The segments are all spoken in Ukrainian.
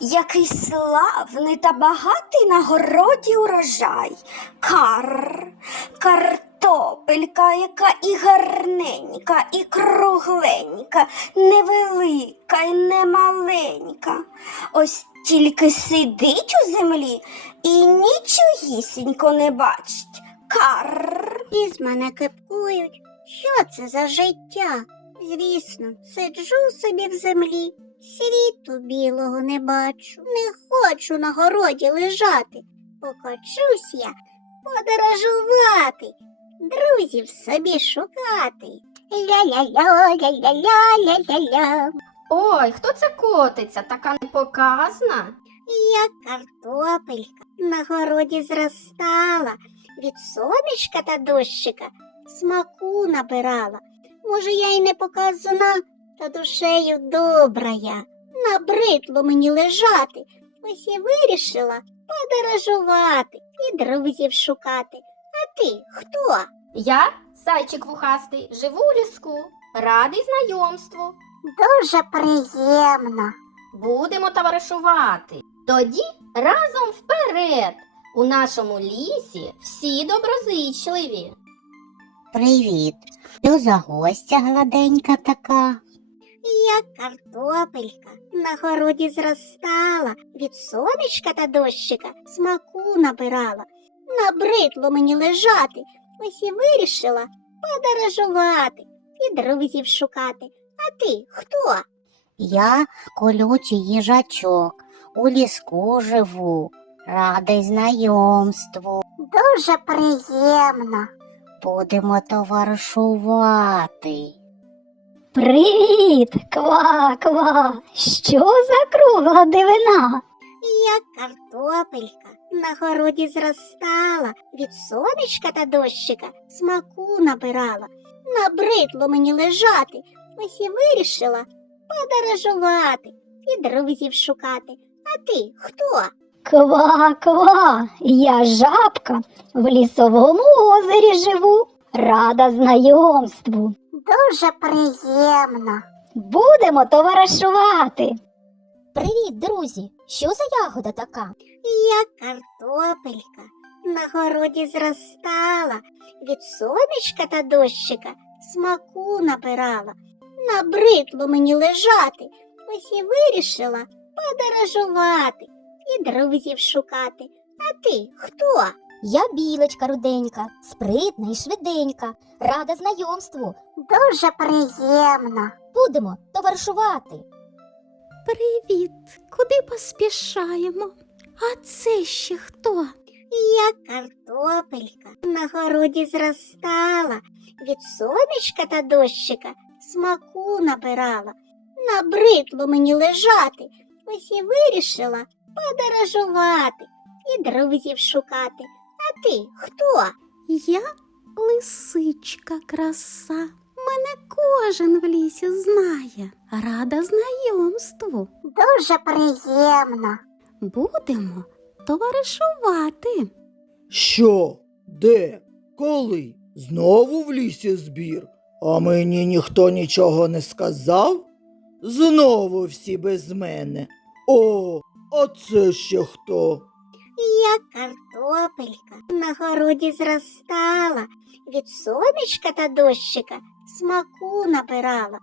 Який славний та багатий на городі урожай. Кар, картопелька, яка і гарненька, і кругленька, невелика і немаленька. Ось тільки сидить у землі і нічогісінько не бачить. Кар. Із мене кипкують. Що це за життя? Звісно, сиджу собі в землі, світу білого не бачу, не хочу на городі лежати. Покочусь я подорожувати, друзів собі шукати. Ля-ля-ля, ля-ля-ля-ля-ля-ля. Ой, хто це котиться, така непоказна? Я картопелька на городі зростала, від сонечка та дощика смаку набирала. Може, я й не показана, та душею добра я. Набридло мені лежати, ось і вирішила подорожувати і друзів шукати. А ти хто? Я, зайчик вухастий, живу у ліску, радий знайомству. Дуже приємно. Будемо товаришувати. Тоді разом вперед. У нашому лісі всі доброзичливі. Привіт. Що за гостя гладенька така? Я картопелька на городі зростала, від сонечка та дощика смаку набирала. Набридло мені лежати, ось і вирішила подорожувати і друзів шукати. А ти хто? Я колючий їжачок, у ліску живу, радий знайомству. Дуже приємно. Будемо товаришувати. Привіт, ква, ква. Що за кругла дивина? Я картопелька на городі зростала, від сонечка та дощика смаку набирала. Набридло мені лежати, ось і вирішила подорожувати і друзів шукати. А ти хто? Ква, ква, я жабка в лісовому озері живу. Рада знайомству. Дуже приємно. Будемо товаришувати. Привіт, друзі! Що за ягода така? Я картопелька на городі зростала, від сонечка та дощика смаку набирала. Набридло мені лежати, ось і вирішила подорожувати і друзів шукати. А ти хто? Я білочка руденька, спритна і швиденька, рада знайомству. Дуже приємно. Будемо товаришувати. Привіт, куди поспішаємо? А це ще хто? Я картопелька на городі зростала, від сонечка та дощика смаку набирала. Набридло мені лежати, ось і вирішила подорожувати і друзів шукати. А ти хто? Я лисичка краса. Мене кожен в лісі знає. Рада знайомству. Дуже приємно. Будемо товаришувати. Що? Де? Коли? Знову в лісі збір? А мені ніхто нічого не сказав? Знову всі без мене. О, а це ще хто? Я картопелька на городі зростала, від сонечка та дощика смаку набирала.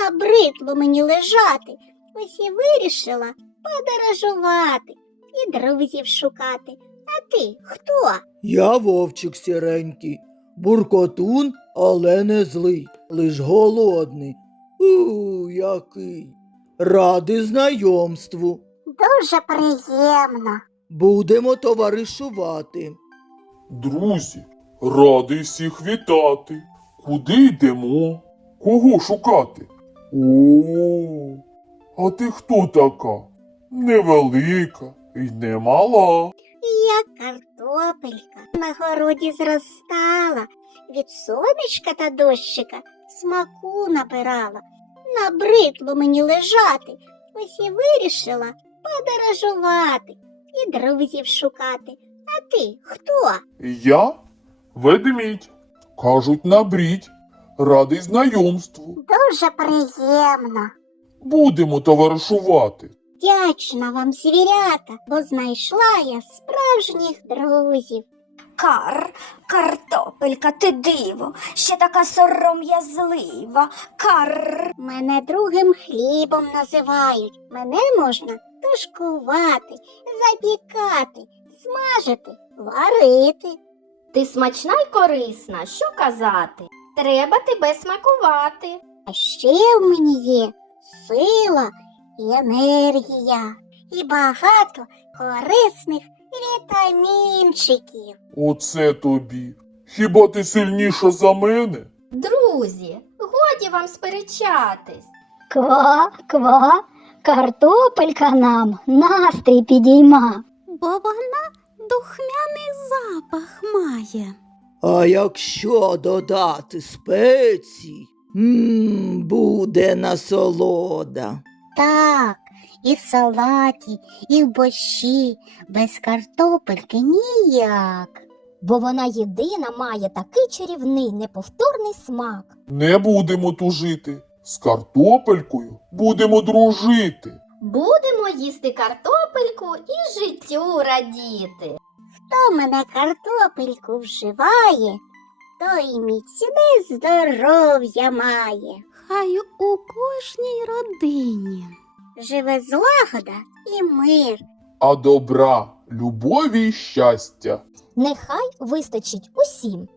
Набридло мені лежати, ось і вирішила подорожувати і друзів шукати. А ти хто? Я вовчик сіренький, буркотун, але не злий, лиш голодний. У, який. Радий знайомству. Дуже приємно. Будемо товаришувати. Друзі, радий всіх вітати. Куди йдемо? Кого шукати? О, а ти хто така? Невелика і не мала. Я картопелька на городі зростала, від сонечка та дощика смаку набирала. Набридло мені лежати, ось і вирішила подорожувати і друзів шукати. А ти хто? Я ведмідь. Кажуть, набрідь. Радий знайомству. Дуже приємно. Будемо товаришувати. вдячна вам, звірята, бо знайшла я справжніх друзів. Кар, картопелька, ти диво, ще така сором'язлива. Кар. Мене другим хлібом називають. Мене можна тушкувати, запікати, смажити, варити. Ти смачна й корисна, що казати? Треба тебе смакувати. А ще в мені є сила і енергія, і багато корисних вітамінчиків. Оце тобі. Хіба ти сильніша за мене? Друзі, годі вам сперечатись. Ква, ква, картопелька нам настрій підійма. бо вона духмяний запах має. А якщо додати спецій, м, буде насолода. Так, і в салаті, і в борщі, без картопельки ніяк. Бо вона єдина має такий чарівний неповторний смак. Не будемо тужити. З картопелькою будемо дружити. Будемо їсти картопельку і життю радіти. Хто мене картопельку вживає, той міцне здоров'я має. Хай у кожній родині. Живе злагода і мир. А добра, любові й щастя Нехай вистачить усім